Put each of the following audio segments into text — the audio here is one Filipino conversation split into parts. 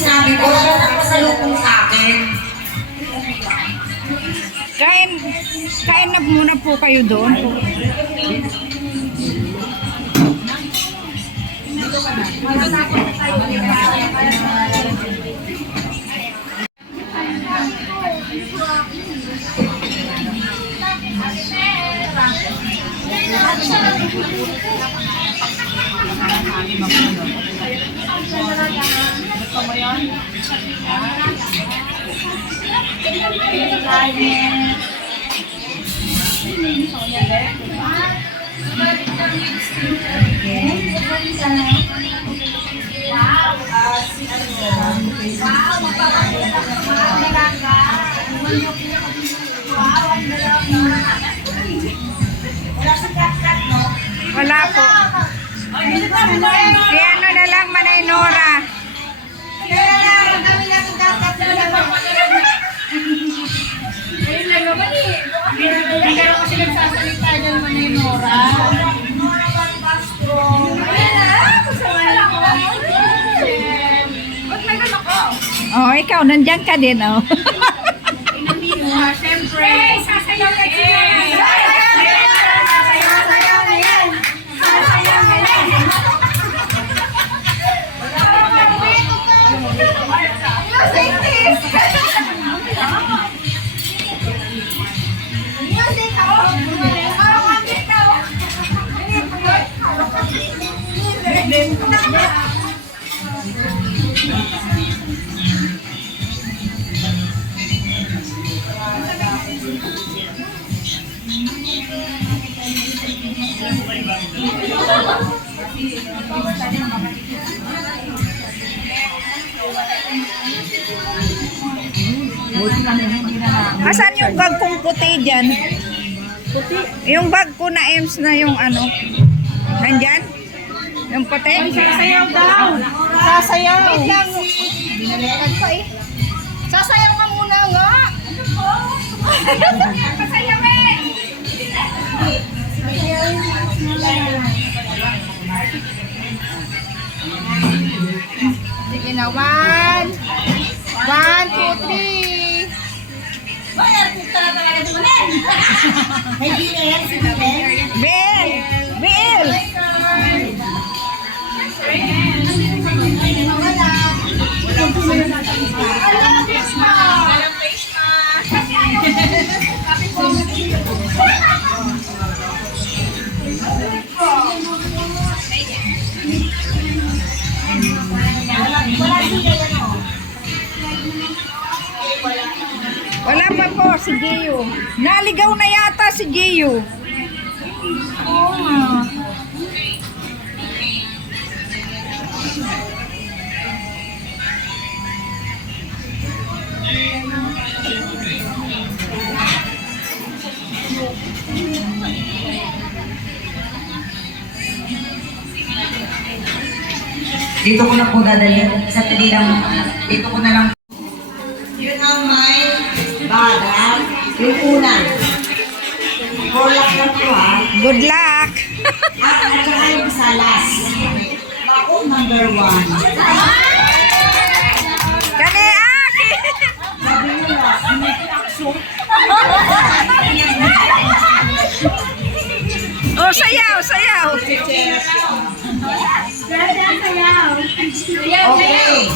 Sabi ko, nakasalubong sa akin. Kain na muna po kayo doon. Wala po. Kaya ano na lang, Manay Nora. Hindi ka kasi nagsasalita dyan, Manay Nora. Oh, ikaw, nandyan ka din, oh. Siyempre, sasayaw ka siya. Sasayaw na yan. Sasayaw na yan. Music, please. Music, Asan yung bag kong puti dyan? Puti? Yung bag ko na Ems na yung ano. Nandyan? Yung puti? sasayaw daw. Sasayaw. Wait lang. Binalikan pa eh. Sasayaw ka muna nga. Sasayaw eh. Sige na, 1, 2, 3. Hoy, artista na talaga dumanin. Hey, BL, si BL. Bill! Bill! Alam, face mask. Alam, face mask. Kasi ayaw. Sabi ko, Wala pa po si Gio. Naligaw na yata si Gio. oo nga. Dito ko na po dadalhin. Sa tinilang, dito ko na lang. Yun ang may bada. Yung unan. Kolak na po ha. Good luck! At saka yung salas. Ako number 1. Kani aki! Sabi nyo na, sinipakso. Oh, sayaw, sayaw! Okay.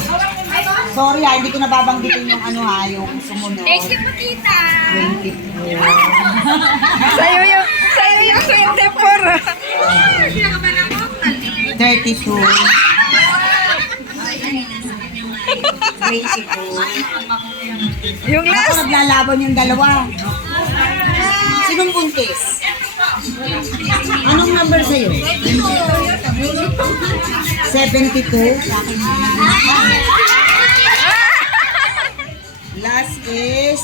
Sorry ha, hindi ko nababanggitin yung ano ha, yung sumunod. Next po, tita. 24. Sayo yung 24. Pinakabalan ko. 32. 24. Yung Ako last, naglalaban yung dalawa. Sinong buntis? Anong number sa'yo? 72. Last is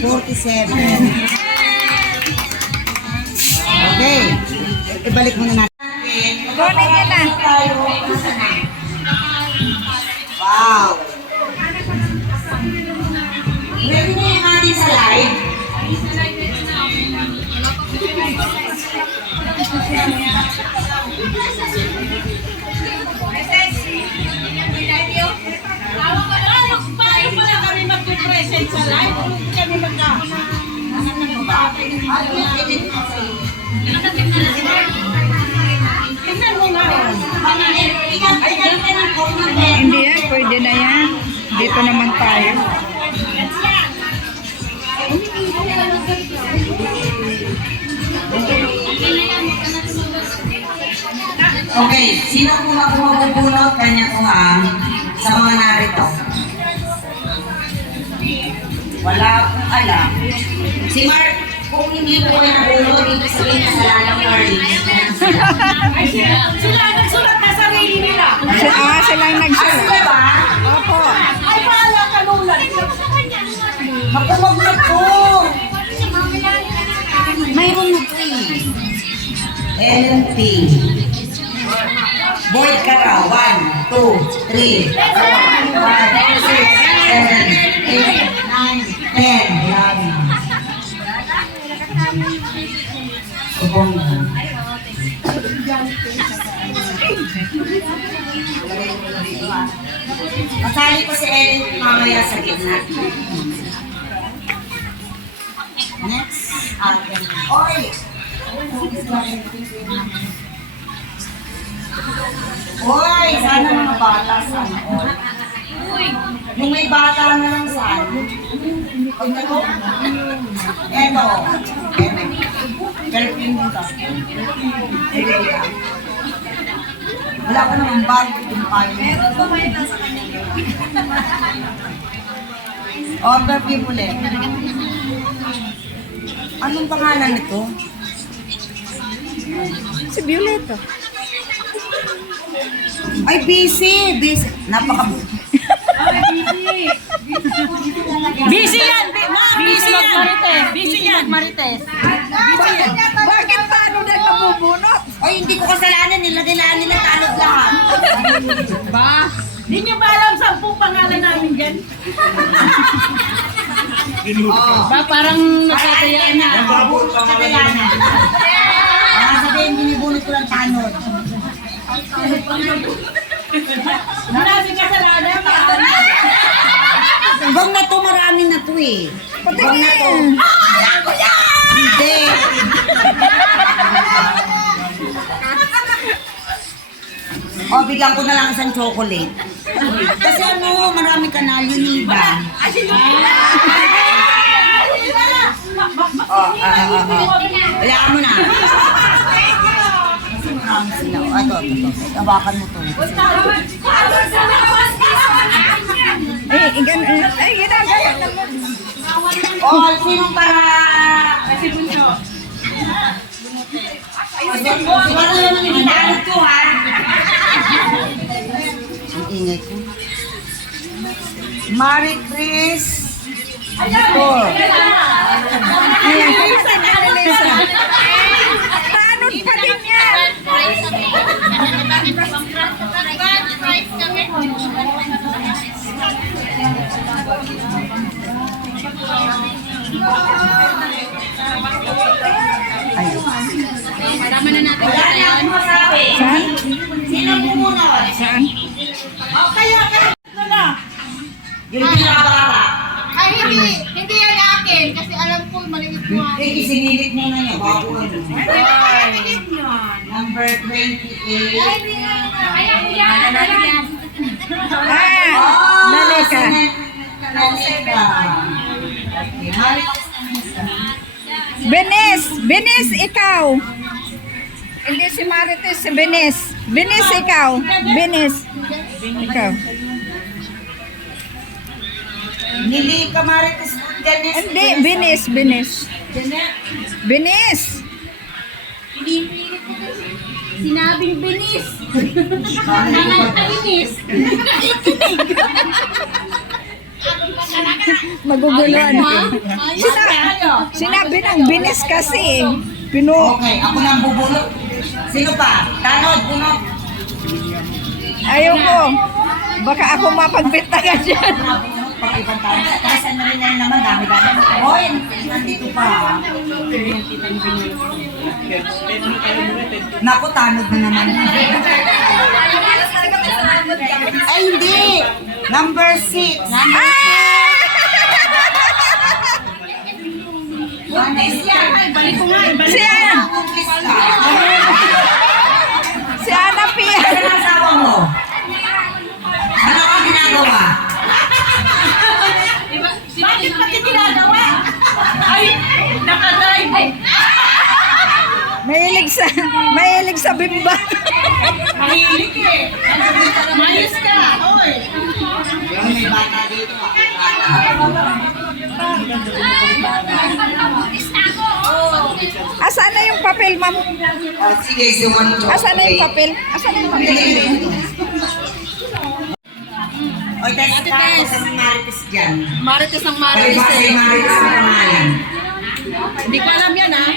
47. Okay. Ibalik muna natin. kunin niya na. Wow. Ready na yung ating sa live? Paano pala kami mag-present sa live? Kami tingnan mo nga. Hindi yan, pwede na yan. Dito naman tayo. Okay, sino po na bumubunot? Kanya ko ha, sa mga narito. Wala akong alam. Si Mark, kung hindi po kayo nabunot, ibig sabihin na salalang learning. Sila nagsulat na sarili nila. Silang nagsulat. Sila ba? Opo. Ay, paala ka nulat. Magpumaglag po! Mayroon na po eh. LP. Boy ka raw. 1, 2, 3, 4, 5, 6, 7, 8, 9, 10. Yan. Ubong na. Kasali ko si Ellen mamaya sa gitna. Next. Oy! Oy! Sana mga bata. Sana. Yung may bata na lang saan. Eto. Girlfriend mo to. Wala ka naman bag. Yung payo. Overview ulit. Anong pangalan nito? Si Violeta. Ay, busy. Busy. Busy yan! Busy yan! Busy yan! Marites. Bakit paano na kabubunot? Ay, hindi ko kasalanan. Niladilaan nila talot lahat. Ba? Di niyo ba alam 10 pangalan namin dyan? Ba, parang natatayaan na. Kasalanan. Baka sabihin, binibunot ko lang tanod. Maraming kasalanan. Bang na to, marami na to eh. Bang na to. Hindi. O, bigyan ko na lang isang chocolate. Kasi ano, marami ka na, Uniba. Hayaan mo na. Kasi marami sila. Ito. Tawakan mo to. Ay, ginagawa naman. Oh, sino para... Kasi bunso. Siguro naman yung ginamit ko, ha? Ang ingay ko. Marie Chris. Nicole. Ayan, Lisa. Tanod pa din yan. Tama na natin. Wala na akong masabi. Saan? Sino bumunod? Saan? O, kaya. Ito na. Yung pinakabata. Ay, hindi yan akin kasi alam ko malimit mo ako. Eh, isinilit mo na yun. Bago ano. Number 28. Nalika. Nalika. Benes, ikaw. Hindi si Marites, si Benes. Benes, ikaw. Benes. Ikaw. Nilika Marites Ganes. Hindi, Benes. Benes. Sinabing binis. Nangatainis. Maguguluhan. Sinabi ng Benes kasi. Okay, ako nang bubulot. Sino pa? Tanod, bunot. Ayoko. Baka ako mapagbintangan dyan. Pag-ibang tayo. Kasan na rin naman, dami-dami. Hoy, nandito pa. Naku, tanod na naman. Ay, hindi. Number 6. Si Ana. Si Ana Pia. Ano ang asawa mo? Ano ang ginagawa? Bakit pati ginagawa? Ay, nakadrive. Mahilig sa bimba. Mahilig eh. Mayos ka. Oy. May bata dito. Asan na yung papel, ma'am? Sige, sumunod. Asan na yung papel? Asan na yung papel? Oy, test ka. Sa Marites dyan. Marites ang Palibasa yung Marites ang pangalan. Hindi ko alam yan, ha?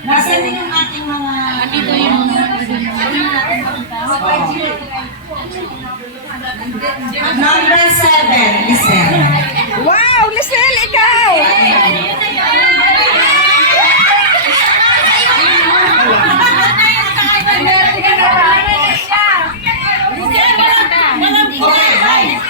Nasaan din yung ating mga... Dito yung... Number 7, listen. Wow, Lisel, ikaw! Okay, right.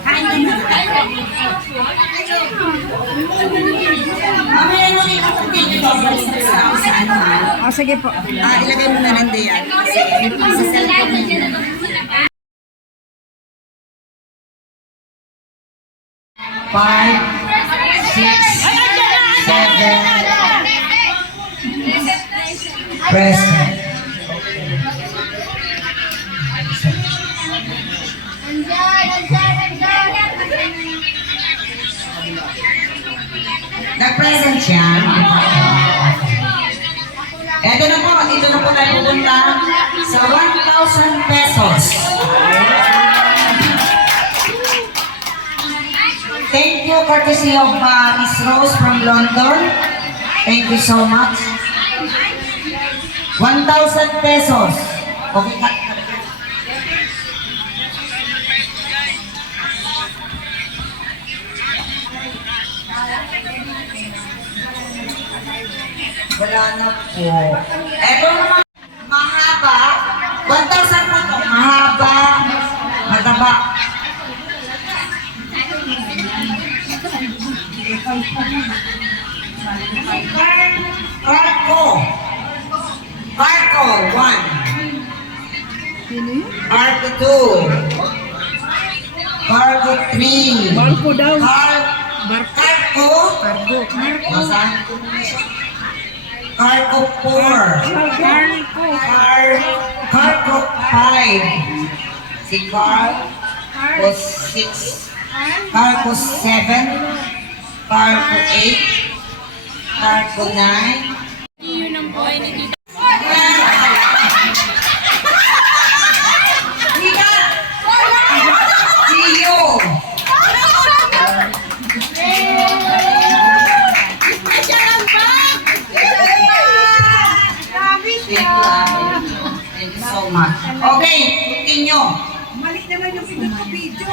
Kain, kapatid. Mamaya mo rin ako dito. Balik sa ano, ha? O, sige po. Ilagay mo na nande yan. Sa cellphone. 5, 6, 7. Present. Nag-present siya. Eto na po, dito na po tayo pupunta sa 1,000 pesos. Thank you, courtesy of Miss Rose from London. Thank you so much. 1,000 pesos. Okay, cut. Wala na po. Eto naman, mahaba. 1,000 po ito. Mahaba. Mataba. Carco 1. Carco 2. Carco 3. Barko daw. Carco. Basahin ko muna siya. Carco 4. Carco 5. Si Carco 6. Carco 7. Carco 8. Carco 9. Yun ang buhay ni Tita. Tika! See you! Thank you so much. Okay, continue. Mali naman yung pinag-video.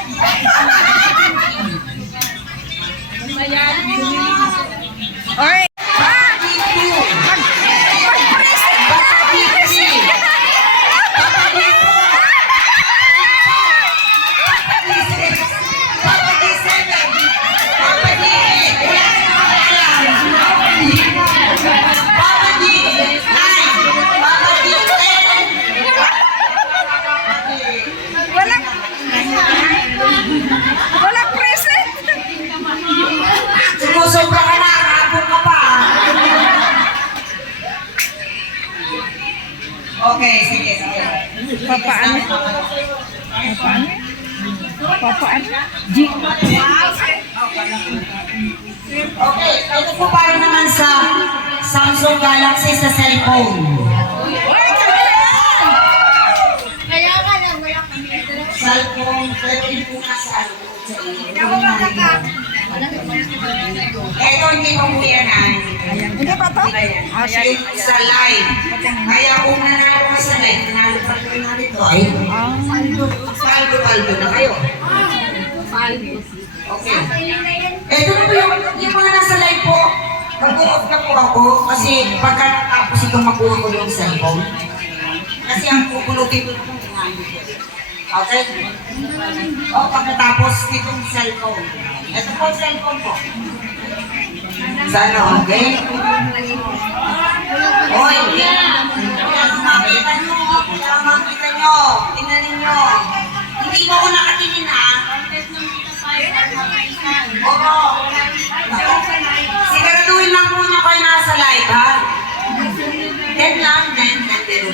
Oy! Walang present! Sumusobra ka na, kapon ka pa. Okay, sige. Papaano? Okay, ito po para naman sa Samsung Galaxy sa cellphone. Kaya nga lang, wala kami. Cellphone, pwede po na sa Ito hindi ko po yan ay. Hindi pa to? Ah, sige. Yung sa live. Kaya kung nanalo ka sa live, nanalo pa rin na rito ay. Paldo na kayo. Okay. Ito na po yung mga nasa live po. Mag-off na po ako kasi pagkatapos itong makuha ko yung cellphone. Kasi ang pupulutin ko itong okay? O pagkatapos itong cellphone. Ito po cellphone po. Sana okay? Oy, kailangan makita nyo. Kailangan makita nyo. Tingnan ninyo. Hindi mo ako nakatingin ha. Oo. Siguraduhin lang muna kayo nasa live ha. Then lang, then lang yun.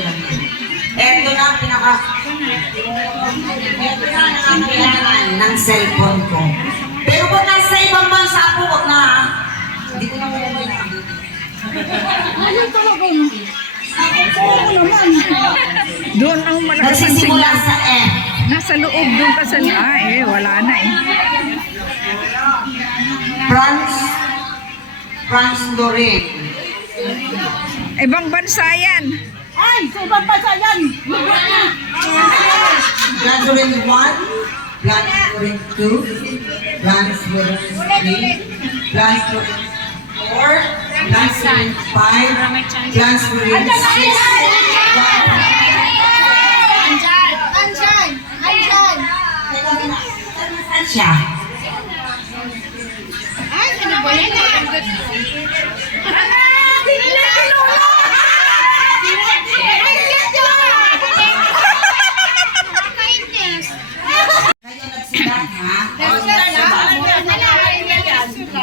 Ito na ang ito na ang kailangan ng cellphone ko. Pero kung nasa ibang bansa ako, wag na ha. Hindi ko na malaman na. Ano talaga no? Oo naman. Doon ang malakas ang Nagsisimula signal. sa F. Nasa loob doon ka sa... wala na eh. France Doreen. Ibang bansa yan. Ay, sa ibang bansa yan. France Doreen 1, France Doreen 2, France Doreen 3, France Doreen 4, France Doreen 5, France Doreen 6, Andyan! Saan siya? Ay, ano ba yan? Kayo nagsulat ha?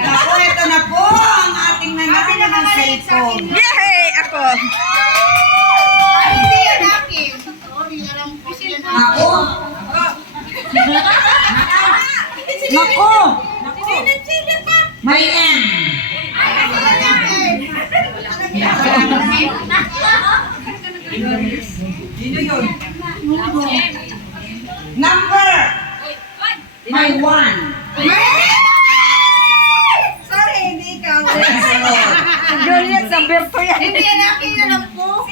Ako, ito na po ang ating nanalo ng cellphone. Yay! Ako. Hindi yan akin. Sorry, alam ko sila na. Ako? Nako! May M. Sino yun? Number! May 1. Sorry, hindi ikaw. Juliet, number 2 yan. Hindi yan akin, alam ko.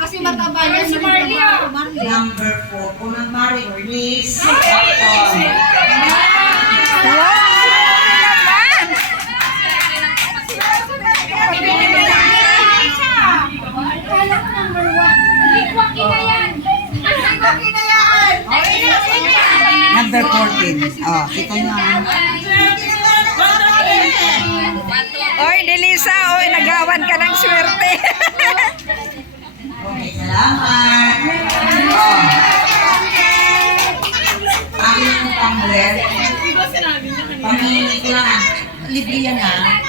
Kasi mataba yan. Si Marlia. Number 4. Kung nag-marry, please. Wow! Naman! Number 14. Oh, kita nyo. Oy, Delisa, oy, nagawan ka ng swerte. Okay, salamat. Oh. Akin yung tumbler. Pamili ko lang ah. Libre yan ah.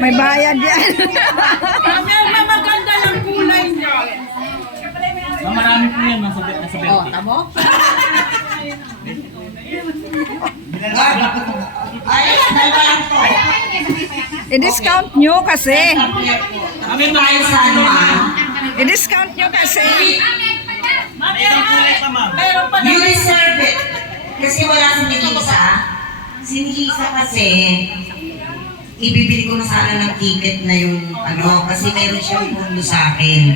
May bayad yan. May maganda ng kulay niya. Marami po yan, nasa 20. Oh, tamo? Ay, dalawa lang to. I-discount nyo kasi. Kami tayo sa ano ah. I-discount nyo kasi. Meron pa You deserve it. Kasi wala si Melissa. Si Melissa kasi, ibibili ko na sana ng ticket na yung ano, kasi meron siyang pundo sa akin.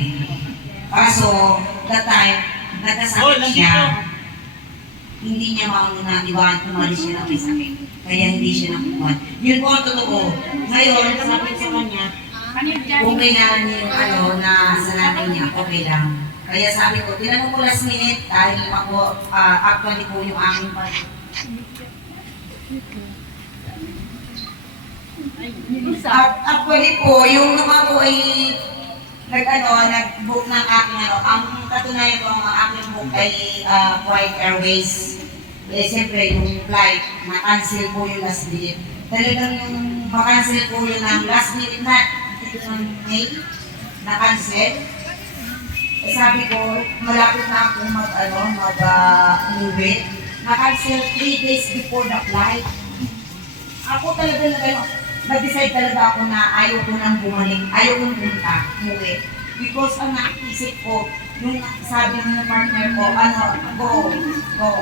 Kaso, that time, nagkasakit siya. Hindi niya maunang tumalis siya ng may sakit. Kaya hindi siya nakuha. Yun po ang totoo. Ngayon, sabi sa kanya, kung kailangan niya yung ano, na salamin niya, okay lang. Kaya sabi ko, tinanong ko last minute dahil ako, actually po yung aking actually po, yung nung ako ay nag-book ng aking ano, ang katunayan ko ang aking book ay White Airways. Eh, siyempre, yung flight, na-cancel po yung last minute. Talagang yung ma-cancel po yun ng last minute na, ito ng May, na-cancel. Eh, sabi ko, malapit na akong mag-uwi. Na-cancel 3 days before the flight. Ako talaga nag-decide talaga ako na ayaw ko nang bumalik, ayaw kong punta, umuwi. Because ang naisip ko, yung sabi ng partner ko, go,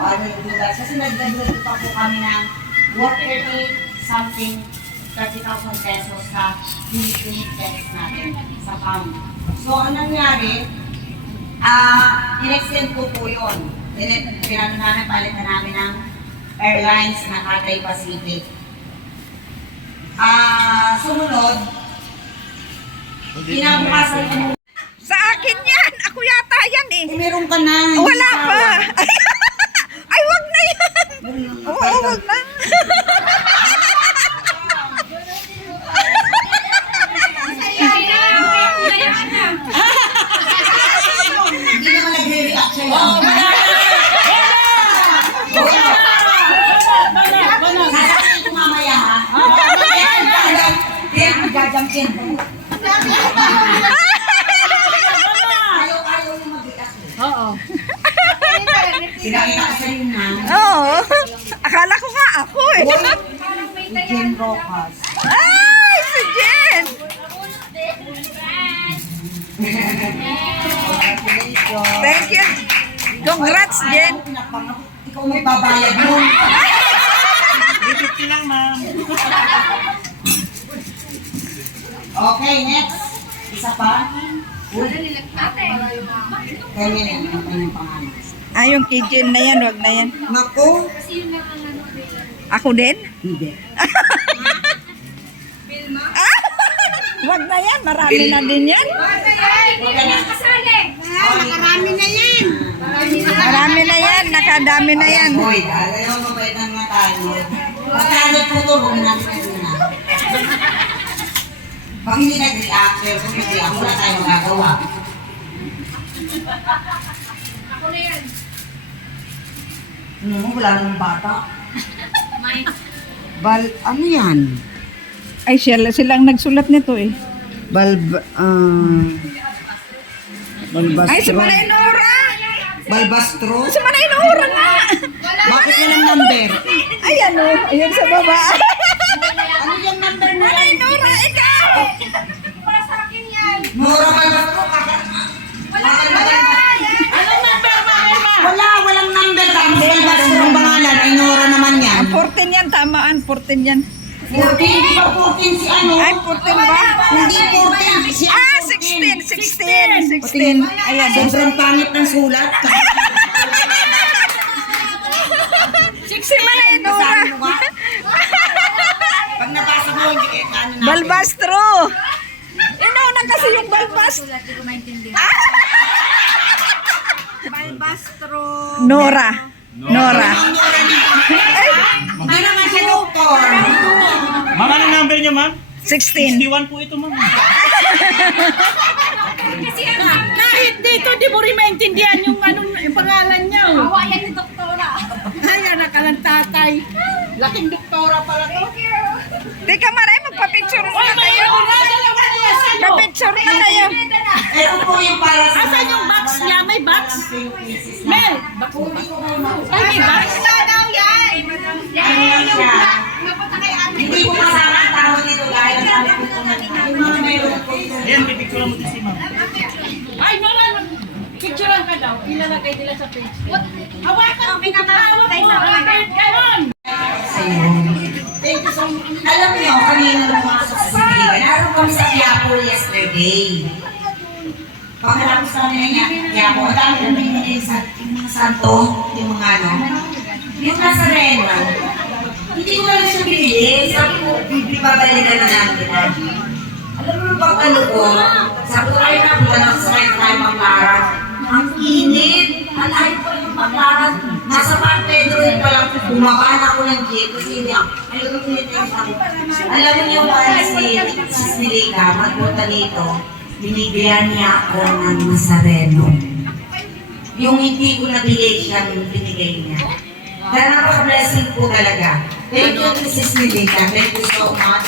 I will do that. Kasi nag-graduate pa po kami ng 30 something 30,000 pesos sa unit tax natin sa pound. So, ang nangyari, in-extend po yun. Pinag-palitan namin ng airlines na Cathay Pacific. Sumunod, kinabukasan ko. Sa akin yan. Ako yata yan eh. Meron ka na. Wala pa. Ay, wag na yan. Oo, wag na. Hindi naman nagre-react sa'yo. Sasabihin ko mamaya ha. Kaya magjajumpin. Ayaw yung mag-react. Oo. Pinakita ko sa'yo na. Oo. Akala ko nga ako eh. Jen Rocas. Ay, si Jen. Thank you. Congrats, Jen. Ikaw may babayad mo. 350 lang, ma'am. Okay, next. Isa pa. Kanya yan. Ano yung pangalan? Ay, yung kay Jen na yan, wag na yan. Naku. Ako din? Hindi. Ah, wag na yan, marami na din yan. Nakarami na yan. Marami na yan, nakadami na yan. Boy, ayaw mabait ng mga tayo. Magkano po ito, huwag natin na. Pag hindi nag-react, pero kung nag-react, wala tayong magagawa. Ano mo, wala namang bata. Ano yan? Ay, silang nagsulat nito eh. Balbastro. Ay, si Manay Nora! Balbastro? Si Manay Nora nga! Bakit yan ang number? Ay, ano? Ayun sa baba. Ano yung number na Manay Nora, ikaw! Nora Balbastro, walang number. Tapos Balbastro ang pangalan, ay Nora naman yan. Ang 14 yan, tamaan, 14 yan. 14, hindi ba 14 si ano? Ay, 14 ba? Hindi 14, si Ah, 16. Ayan. Sobrang pangit ng sulat. Si Manay Nora. Pag nabasa mo, hindi kayo ano natin. Balbastro. Inaunang kasi yung Balbastro. Balbastro. Nora. Nora. Hindi naman siya doktor. Ma'am, anong number niyo, ma'am? 16. 61 po ito, ma'am. Kahit dito, di mo rin maintindihan yung, yung pangalan niya. Awayan ni Doktora. Ay, anak ka ng tatay. Laking doktora pala to. Teka, Maray, magpa-picture na kayo. Pa-picture na kayo. Ito po yung para sa... Asan yung box niya? May box? Mel, ay, may box? Daw yan. Ano siya? Napunta kay ate. Hindi mo kasama ang tawag dito dahil ang sabi ko na yung mga mayroon po ito. Ayan, pipicture mo din si ma'am. Ay, Nolan, picturean ka daw. Ilalagay nila sa page. Hawakan, pinakahawak mo. Ganon. Thank you so much. Alam niyo, kanina nung pumasok sa Sibiriga, naroon kami sa Quiapo yesterday. Pagkatapos namin na Quiapo, ang dami na binili sa mga santo, yung mga ano, yung Nazareno. Hindi ko na lang siya binili. Sabi ko, babalikan na natin. Alam mo, pag ano ko, sabi ko, ay napunta na sa tayo maglaran. Ang init. Ang lahat ko yung maglaran. Nasa San Pedro rin palang bumakaan ako ng jeep kasi hindi ako. Alam niyo ba si Snilika, magpunta dito, binigyan niya ako ng Nazareno. Yung hindi ko nabigay siya, yung binigay niya. Kaya napaka-blessing po talaga. Thank you, Mrs. Snilika. Thank you so much.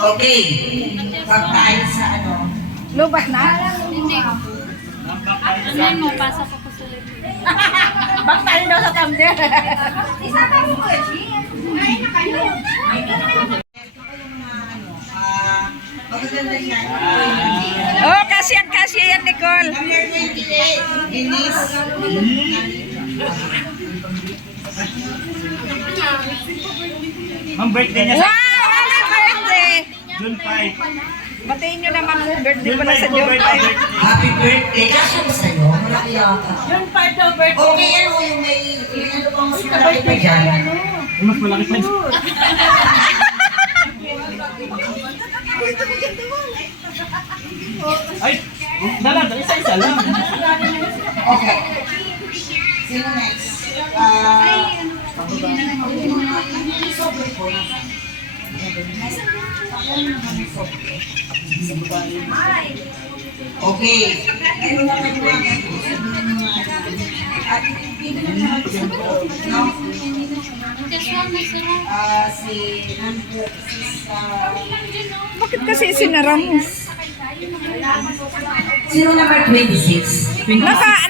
Okay. Pag tayo sa ano, Lubat na? Ano mo, pasok ako sa Back tayo daw sa thumbnail. Isama mo ko, G. Ngayon na kayo. magaganda yan. Oh, kasyan yan Nicole. Number 28, Denise. Ma'am, birthday niya Wow! sa Happy birthday! June 5. Batiin nyo naman po. Birthday June pala 5 sa po June birthday. 5. Happy birthday. Kasi ba sa'yo? Malaki yata. Yung 5 daw birthday. Okay, yan o yung may ano pang mas malaki pa dyan. Mas malaki pa. Ay, dala, isa-isa lang. Okay. Sino next? Sobre po. Okay. Ano na kayo mga at dito na naman no? Si Bakit kasi sinara mo? sino number 26?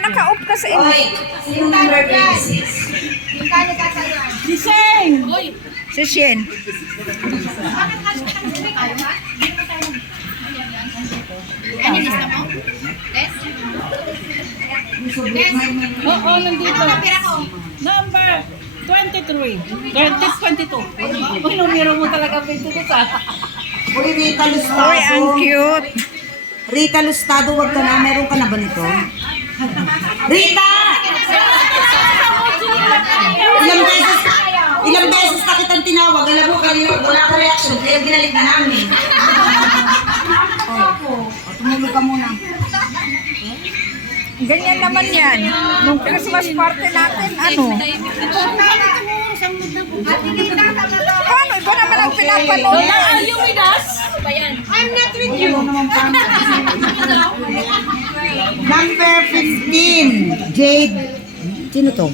Naka-off ka sa Okay. Sino number 26? Si Seng! Si Shen. Oo, nandito. Number 23. 22. Uy, numero mo talaga 22 sa. Uy, Rita Lustado. Uy, ang cute. Rita Lustado, wag ka na. Meron ka na ba nito? Rita! Ilang beses na kitang tinawag. Alam mo, kanina wala ka reaction. Kaya ginalik na namin. Tumulog ka muna. Ganyan naman yan. Nung Christmas party natin, ano? Paano? Iba naman ang pinapanood. Are you with us? I'm not with you. Number 15, Jade. Sino to?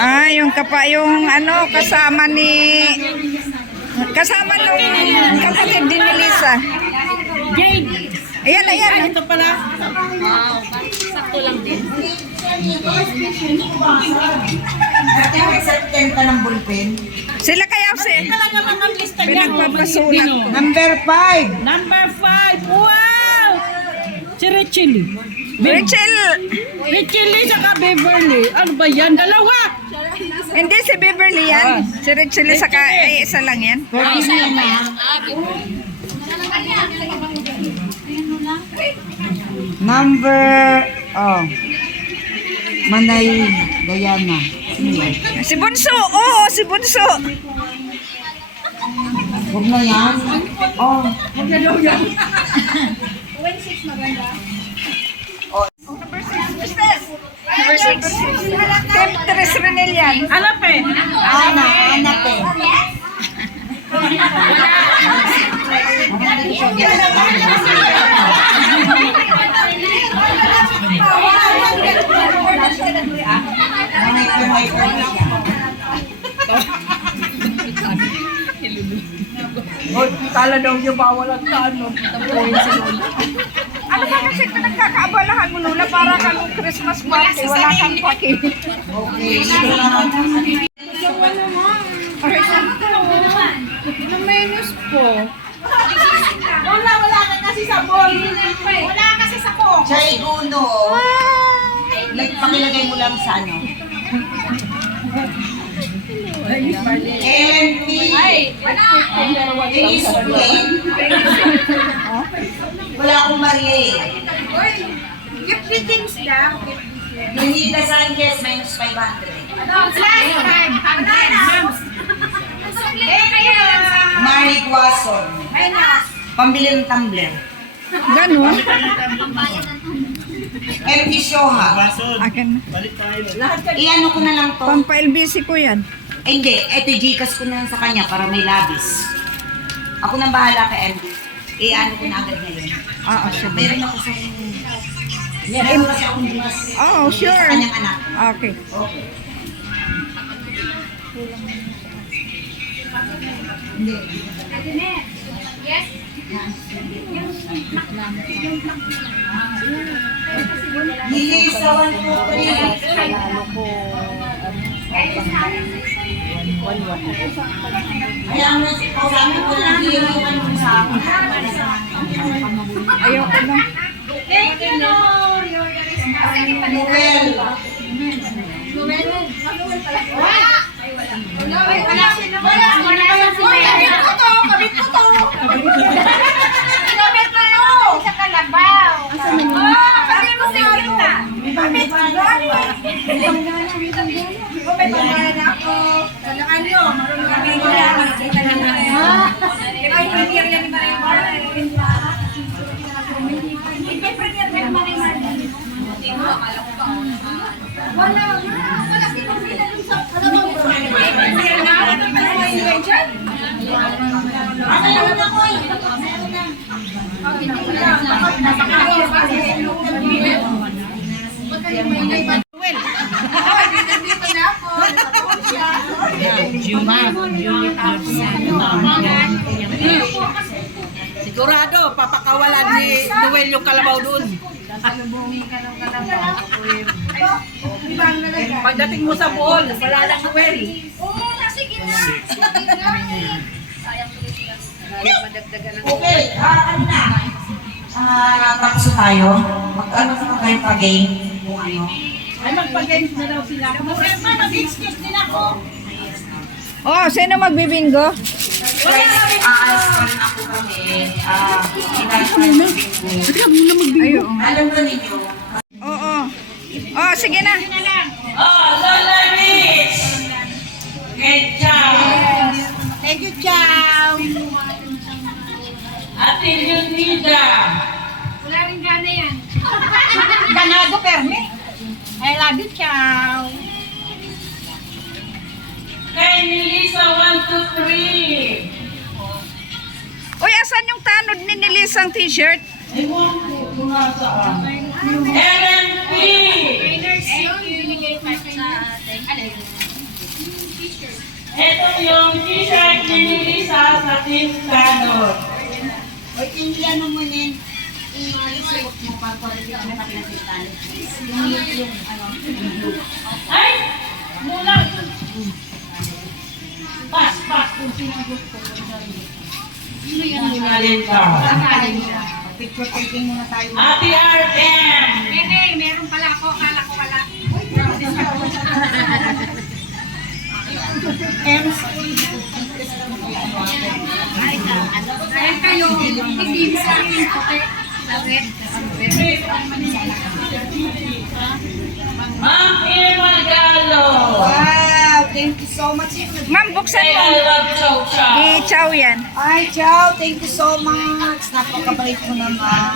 Ah, yung ano, kasama nung kapatid din ni Lisa. Jade. Ayan, ayan. Ito pala. Ate, may set ka ng bullpen. Sila kaya Talaga mga lista niya. pinagpapasulat ko. Number 5. Number 5. Wow! Si Richely. Rachel! Richely saka Beverly. Ano ba yan? Dalawa! Hindi si Beverly yan. Si Rachel saka, ay isa lang yan. Number, Manay Diana. Si Bunso! Oo, si Bunso! Huwag na yan. Oh. Number 6. Tres Renel yan. Alam eh. Anak eh. Kala daw niyo bawal ang tanong. Ano ba kasi pinagkakaabalahan mo, Lola? Para ka nung Christmas party, wala kang paki. Okay. Wala ka kasi sa ball. Wala kasi sa ko. Chay Guno. Pakilagay mo lang sa ano. LNP. Denise Wayne. Wala akong Marie. Gift greetings daw. Nunita Sanchez, minus 500. Last time. Mari Guason. Pambili ng tumbler. Ganon. MP Shoha. Basod. Akin. Balik tayo. Iano ko na lang to. Pampa-LBC ko yan. Hindi, eto Gcash ko na lang sa kanya para may labis. Ako nang bahala kay MD. Iano ko na agad ngayon. Oo, sure. Meron ako sa meron kasi akong Gcash Oo, sa sure. kanyang anak. Okay. Okay. Yes. Lilisawan po ko rin. Kaya ang kausapin ko lang, hiliwan mo sa akin. Ayoko na. Thank you, Lord. Noel. Sa Kalabaw. Sabi mo si Rita. May panggalan ako. Talaan nyo. Marunong kami ay, premier yan ni Marimar. Hindi premier yan ni Marimar. Wala silang sila dun sa premier na. Meron ako eh. Meron na. Sigurado, papakawalan ni Noel yung kalabaw doon. Pagdating mo sa bohol, wala lang Noel. Oo, sige na. Sige na. Okay, ano na? Tapos na tayo. Mag-ano na kayo pa-game? Kung ano. Ay, magpag-games na daw sila. Problema, nag-excuse din ako. Oh, sino magbibingo? Guys, aalas pa rin ako kami. Ayo. Alam ba ninyo? Oo. Oh, sige na. Oh, Lola Rich! Hey, ciao! Thank you, Chow. Ate Leonida! Wala rin gana yan. Ganado, Perme. I love you, Chow. Kay Lisa 1, 2, 3! Uy, asan yung tanod ni Nilisang t-shirt? Ewan ko kung nasaan. Ellen P! Ito yung t-shirt ni Lisa sa Team Tanod. Oy, hindi ano mo nin. I-suot mo pa ko rin yung nakakita. Yung ano. Ay! Mula! Pas kung sino gusto. Sinalin ka. Picture taking muna tayo. Ate RM! Meron pala ako. Akala ko wala. Ayan kayo. Hindi sa akin puti. Ma'am Irma Galo! Wow, thank you so much. Ma'am, buksan Say mo. I love Chow Chow. I-chow yan. Ay, ciao. Thank you so much. Napakabait mo naman.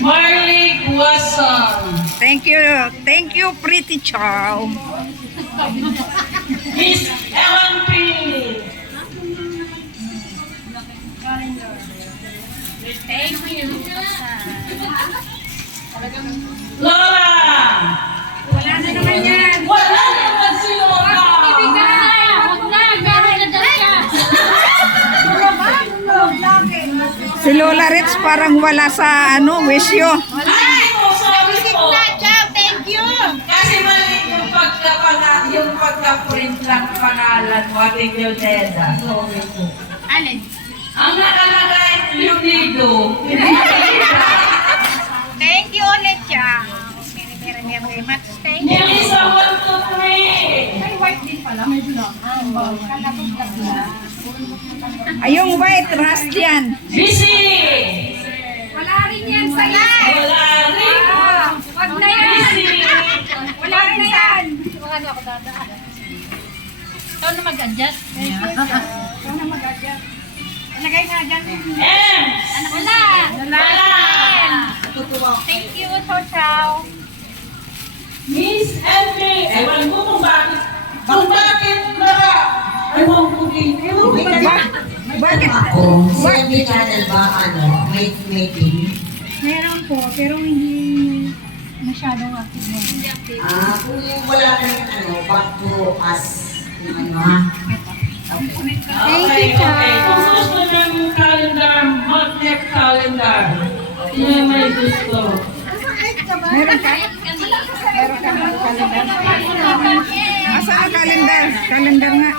Marley Guason. Thank you. Thank you, pretty chow. Miss Ellen P. Thank you. Lola! Wala na naman yan. Wala naman si Lola! Huwag na. Gano'n na daw siya. Si Lola Rich parang wala sa ano, wisyo. Ay, po, sorry po. Ciao, thank you. Kasi mali yung pagka-print lang pangalan mo, Ate Leoneda. Sorry po. Alin? Ang nakalagay, Leonido. Thank you ulit, ciao. Very much. Thank you. Melissa 1, 2, 3. May white din pala. May blue. Kalabog-lag na. Ay, yung white rust yan. Busy! Wala rin yan sa'yo. Wala rin. Wag na yan. Busy! Wala na yan. Ano ako dadaan? Ikaw na mag-adjust. Ikaw na mag-adjust. Lagay nga dyan. Ems! Wala. Wala! Thank you, Chow Chow. Miss Emily, ewan ko kung bakit. Kung bakit na ewan ko dito. Bakit? Ako, si Emily Channel ba, ano, may team? Meron po, pero hindi masyadong active mo. Kung wala ka rin, ano, back to us. Yung ano, ha? Okay, okay. Kung gusto ng calendar, mag-check calendar. Sino yung may gusto? Meron ka? Meron ka ng kalendar? Asa ang kalendar? Kalendar nga.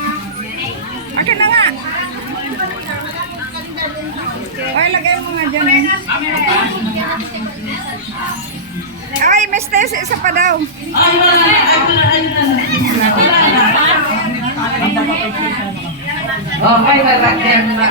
Akin na nga. Ay, Ay, lagay mo nga dyan. Eh. Ay, Mister, isa pa daw. Ay, wala na. Ay, wala na. Wala na. Okay, lalagyan na.